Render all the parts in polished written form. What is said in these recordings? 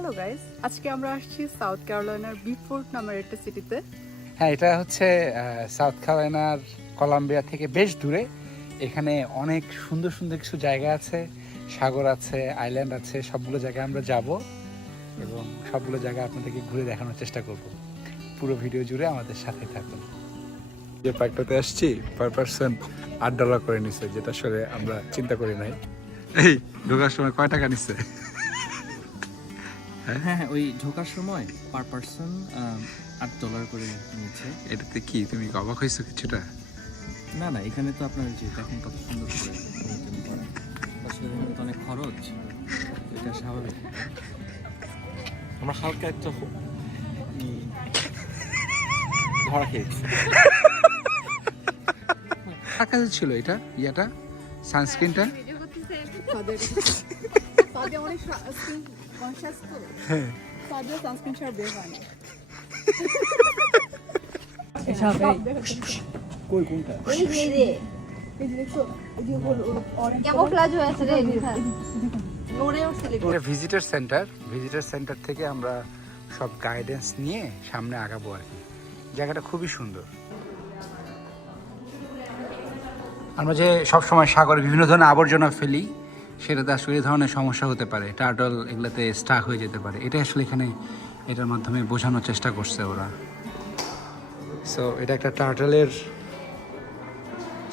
Hello guys, আজকে আমরা আসছি সাউথ ক্যারোলাইনার বিফোর্ট নামের একটা সিটিতে। হ্যাঁ, এটা হচ্ছে সাউথ ক্যারোলাইনার কলাম্বিয়া থেকে বেশ দূরে। এখানে অনেক সুন্দর সুন্দর কিছু জায়গা আছে, সাগর আছে, আইল্যান্ড আছে। সবগুলো জায়গায় আমরা যাব এবং সবগুলো জায়গা আপনাদেরকে ঘুরে দেখানোর চেষ্টা করব। পুরো ভিডিও জুড়ে আমাদের সাথে থাকুন। যে পার্কটাতে আসছি পার পারসন $8 করে নিচ্ছে, যেটা আসলে আমরা চিন্তা করি নাই। এই ঢোকার সময় কয় টাকা নিচ্ছে? হ্যাঁ, ওই ঢোকার সময় পার পারসন $8 করে নিয়েছে। এটাতে কি তুমি অবাক হয়েছো কিছুটা? না, এখানে তো আপনার যে দেখেন কত সুন্দর করে painting করা। আসলে এখানে তো অনেক খরচ, এটা স্বাভাবিক। আমরা হালকা একটা ধরা খেয়েছি। কার কাছে ছিল এটা ইয়াটা সানস্ক্রিনটা? কই কোনটা? ভিজিটার সেন্টার থেকে আমরা সব গাইডেন্স নিয়ে সামনে আগাবো আর কি। জায়গাটা খুবই সুন্দর। আমরা যে সবসময় সাগরে বিভিন্ন ধরনের আবর্জনা ফেলি, সেটাতে আসলে এই ধরনের সমস্যা হতে পারে। টার্টল এগুলোতে স্টাক হয়ে যেতে পারে। এটা আসলে এখানে এটার মাধ্যমে বোঝানোর চেষ্টা করছে ওরা। সো এটা একটা টার্টলের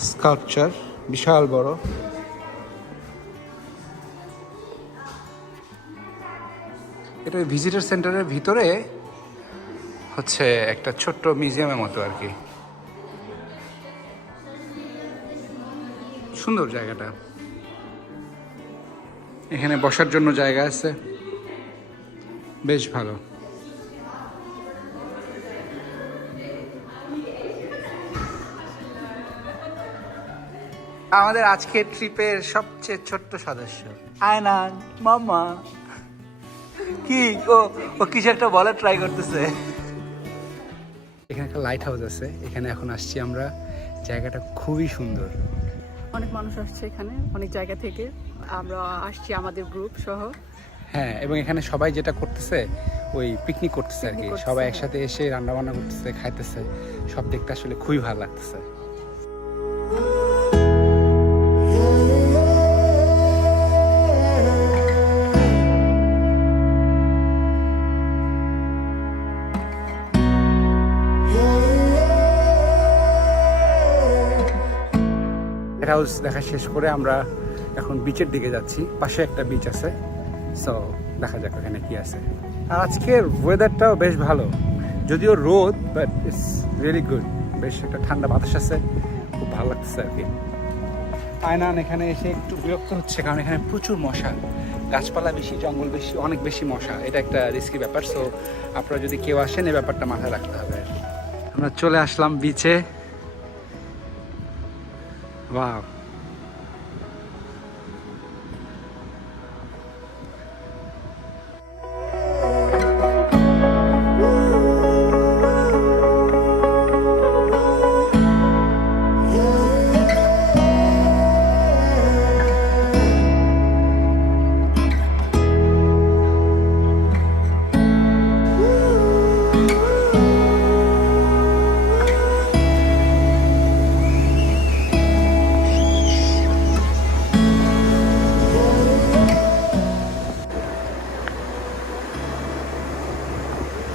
স্কাল্পচার, বিশাল বড়। এটা ভিজিটার সেন্টারের ভিতরে হচ্ছে একটা ছোট্ট মিউজিয়ামের মতো আর কি। সুন্দর জায়গাটা। এখানে বসার জন্য জায়গা আছে, বেশ ভালো। আমাদের আজকের ট্রিপের সবচেয়ে ছোট্ট সদস্য আয়নান মামা। কি ও কিছু একটা বলার ট্রাই করতেছে। এখানে একটা লাইট হাউস আছে, এখানে এখন আসছি আমরা। জায়গাটা খুবই সুন্দর। অনেক মানুষ আসছে এখানে অনেক জায়গা থেকে। আমরা আসছি আমাদের গ্রুপ সহ। হ্যাঁ, এবং এখানে সবাই যেটা করতেছে ওই পিকনিক করতেছে আর কি। সবাই একসাথে এসে রান্না বান্না করতেছে, খাইতেছে। সব দেখতে আসলে খুবই ভালো লাগতেছে। হাউস দেখা শেষ করে আমরা এখন বিচের দিকে যাচ্ছি। পাশে একটা বিচ আছে, সো দেখা যাক ওখানে কি আছে। আর আজকের ওয়েদারটাও বেশ ভালো, যদিও রোদ, বাট ইটস রিয়েলি গুড। বেশ একটা ঠান্ডা বাতাস আছে, খুব ভালো লাগতেছে আর কি। আয়নান এখানে এসে একটু বিরক্ত হচ্ছে, কারণ এখানে প্রচুর মশা, গাছপালা বেশি, জঙ্গল বেশি, অনেক বেশি মশা। এটা একটা রিস্কি ব্যাপার। সো আপনারা যদি কেউ আসেন এই ব্যাপারটা মাথায় রাখতে হবে। আমরা চলে আসলাম বিচে। ওয়াও,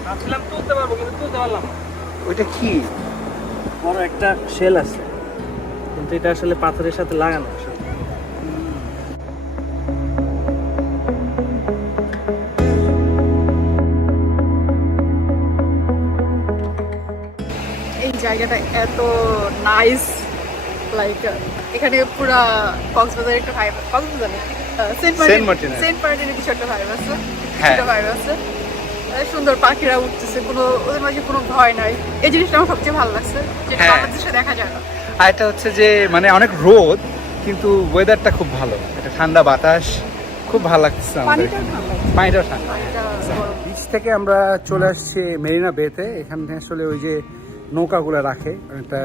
ভাবছিলাম তুলতে পারবো, কিন্তু তুলতে পারলাম না। ওইটা কি? বড় একটা শেল আছে, কিন্তু এটা আসলে পাথরের সাথে লাগানো আছে। এই জায়গাটা এত নাইস, লাইক এখানে পুরা কক্সবাজার একটা ভাইব, কক্সবাজার না, সেন্ট মার্টিনের কিছু একটা ভাইব আছে। ভাইব আছে, সুন্দর পাখিরা উঠতেছে, কোনো ওদের মাঝে কোনো ভয় নাই। এই জিনিসটা আমার সবচেয়ে ভালো লাগছে, যেটা বাংলাদেশে দেখা যায় না। আর এটা হচ্ছে যে মানে অনেক রোদ, কিন্তু ওয়েদারটা খুব ভালো, একটা ঠান্ডা বাতাস, খুব ভালো লাগছে আমাদের। পানিটাও ঠান্ডা। বিচ থেকে আমরা চলে আসছি মেরিনা বেতে। এখানে আসলে ওই যে নৌকাগুলো রাখে, একটা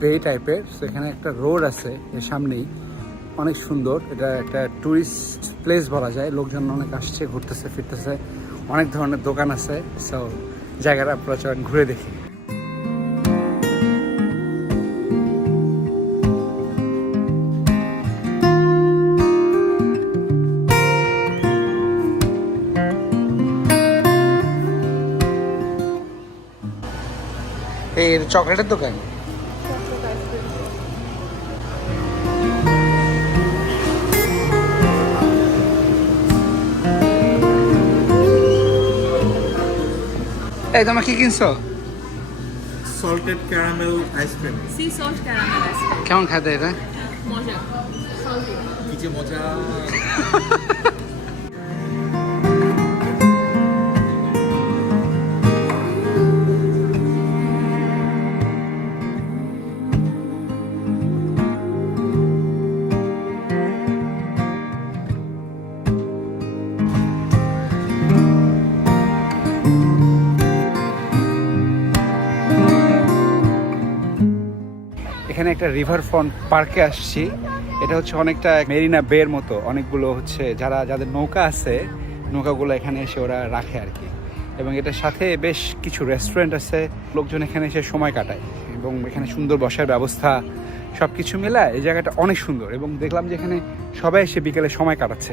বে টাইপের। তো এখানে একটা রোড আছে এর সামনেই, অনেক সুন্দর। এটা একটা ট্যুরিস্ট প্লেস বলা যায়, লোকজন অনেক আসছে, ঘুরতেছে ফিরতেছে, অনেক ধরনের দোকান আছে। সো জায়গাটা আপনারা চলেন ঘুরে দেখি। এই চকলেটের দোকান। এই তোমরা কি কিনছো? Salted caramel ice cream. Sea salt caramel ice cream. কেমন খাইতে এটা? মজা। সল্টি। কি যে মজা। এখানে একটা রিভার ফ্রন্ট পার্কে আসছি। এটা হচ্ছে অনেকটা মেরিনা বের মতো, অনেকগুলো হচ্ছে যাদের নৌকা আছে নৌকাগুলো এখানে এসে ওরা রাখে আর কি। এবং এটার সাথে বেশ কিছু রেস্টুরেন্ট আছে, লোকজন এখানে এসে সময় কাটায় এবং এখানে সুন্দর বসার ব্যবস্থা সব কিছু মিলায় এই জায়গাটা অনেক সুন্দর। এবং দেখলাম যে এখানে সবাই এসে বিকেলে সময় কাটাচ্ছে।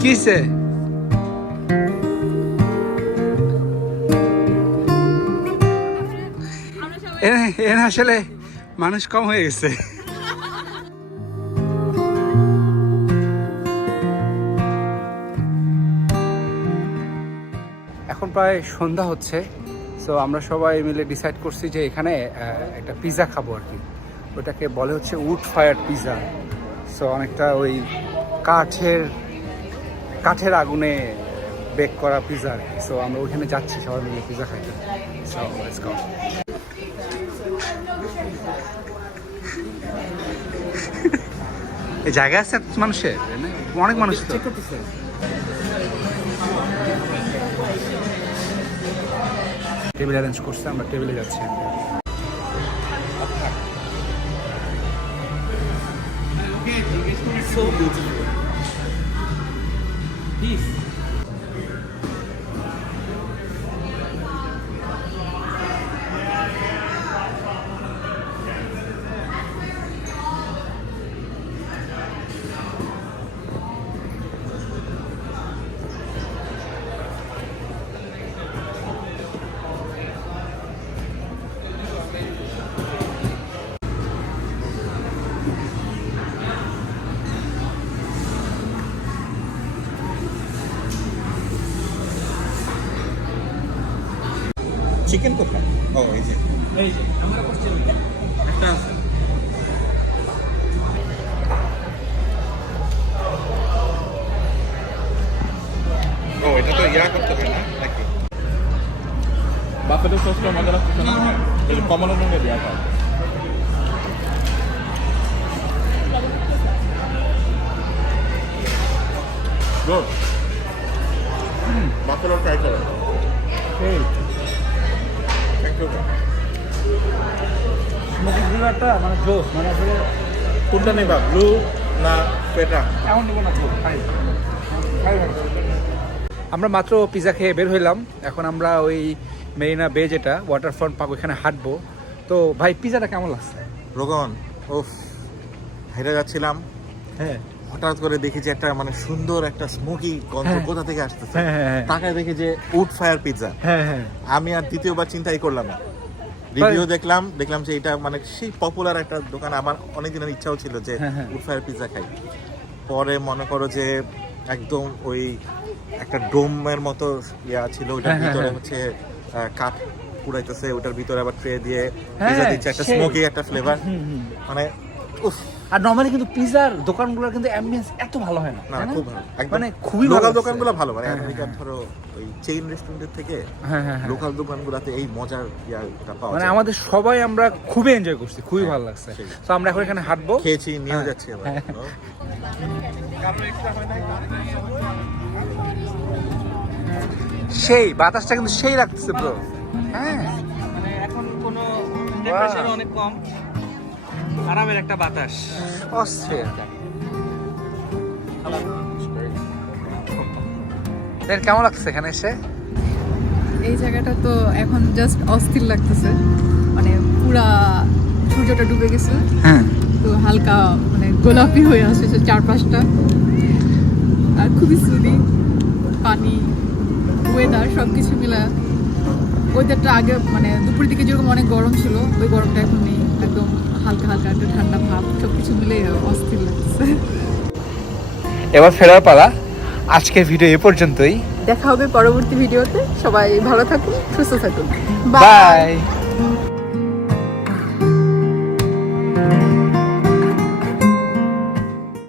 কিসে এখানে আসলে মানুষ কম হয়ে গেছে। এখন প্রায় সন্ধ্যা হচ্ছে। সো আমরা সবাই মিলে ডিসাইড করছি যে এখানে একটা পিৎজা খাবো আর কি। ওটাকে বলে হচ্ছে উড ফায়ার পিৎজা। সো অনেকটা ওই কাঠের আগুনে বেক করা পিৎজা আর কি। সো আমরা ওইখানে যাচ্ছি সবাই মিলে পিৎজা খাইতে। So let's go. এই জায়গা আছে মানুষের, অনেক মানুষ তো। টেবিল অ্যারেঞ্জ করছে, আমরা টেবিলে যাচ্ছি। So beautiful. Peace. চিকেন কোথায়? ও এই যে আমরা করছি একটা ও এটা তো ইয়া করতে হয় না নাকি? বাফেলো সসটা মজা লাগছে না? এই কমলা রঙের দেয়া হয়। গুড। বাফেলো ট্রাই করো। এই থ্যাংক ইউ। স্মোকি ফ্লেভারটা মানে জোস, মানে আসলে কোনটা নেবা, ব্লু না পেটা? এমন নেবো না। আমরা মাত্র পিৎজা খেয়ে বের হইলাম। এখন আমরা ওই মেরিনা বে যেটা ওয়াটারফ্রন্ট পার্ক ওইখানে হাঁটবো। তো ভাই পিৎজাটা কেমন লাগছে? রোগন ওফ, হেঁটে যাচ্ছিলাম, হ্যাঁ হঠাৎ করে দেখি যে একটা মানে সুন্দর একটা স্মোকি গন্ধ হ্যাঁ। কোথা থেকে আসতেছে। হ্যাঁ। তাকায় দেখি যে উড ফায়ার পিৎজা। হ্যাঁ আমি আর দ্বিতীয়বার চিন্তাই করলাম না, রিভিউ দেখলাম যে এটা মানে সেই পপুলার একটা দোকান। আমার অনেক দিনের ইচ্ছাও ছিল যে হ্যাঁ। উড ফায়ার পিৎজা খাই। পরে মনে করো যে একদম ওই একটা ডোমের মতো ইয়া ছিল, ওটার হ্যাঁ, ভিতরে হ্যাঁ। হচ্ছে কাঠ পুড়াইতেছে, ওটার ভিতরে আবার ট্রে দিয়ে হ্যাঁ, পিৎজা দিচ্ছে, একটা সেই। স্মোকি একটা ফ্লেভার। মানে উফ, আর নরমালি কিন্তু পিৎজার দোকানগুলোর কিন্তু অ্যাম্বিয়েন্স এত ভালো হয় না, না তাই না? খুব ভালো, একদম মানে খুবই ভালো লোকাল লাগছে। দোকানগুলো ভালো, মানে হ্যাঁ, আমেরিকার ধরো ওই চেইন রেস্টুরেন্টের থেকে হ্যাঁ লোকাল দোকানগুলোতে এই মজার ইয়াটা পাওয়া মানে যায়। আমাদের সবাই আমরা খুবই এনজয় করছি, খুবই হ্যাঁ, ভালো লাগছে। সেই। তো আমরা এখন এখানে হাঁটবো, খেয়েছি, নিয়েও হ্যাঁ, যাচ্ছি আবার। হ্যাঁ। সেই বাতাসটা কিন্তু সেই লাগতেছে ব্রো। হ্যাঁ মানে এখন কোনো টেম্পারেচার অনেক কম, আরামের একটা বাতাস। অস্থির। দেন কেমন লাগছে এখানে এসে? এই জায়গাটা তো এখন জাস্ট অস্থির লাগতেছে, মানে পুরা সূর্যটা ডুবে গেছে, হ্যাঁ তো হালকা মানে গোলাপি হয়ে আসছে চারপাশটা, আর খুবই সুদি পানি, ওয়েদার সব কিছু মিলা। ওয়েদারটা আগে মানে দুপুরের দিকে যেরকম অনেক গরম ছিল, ওই গরমটা এখন নেই, একদম হালকা হালকা একটা ঠান্ডা ভাব, সব কিছু মিলে অস্থির লাগছে। এবার ফেরার পালা। আজকের ভিডিও এ পর্যন্তই। দেখা হবে পরবর্তী ভিডিওতে। সবাই ভালো থাকুন, সুস্থ থাকুন, বাই।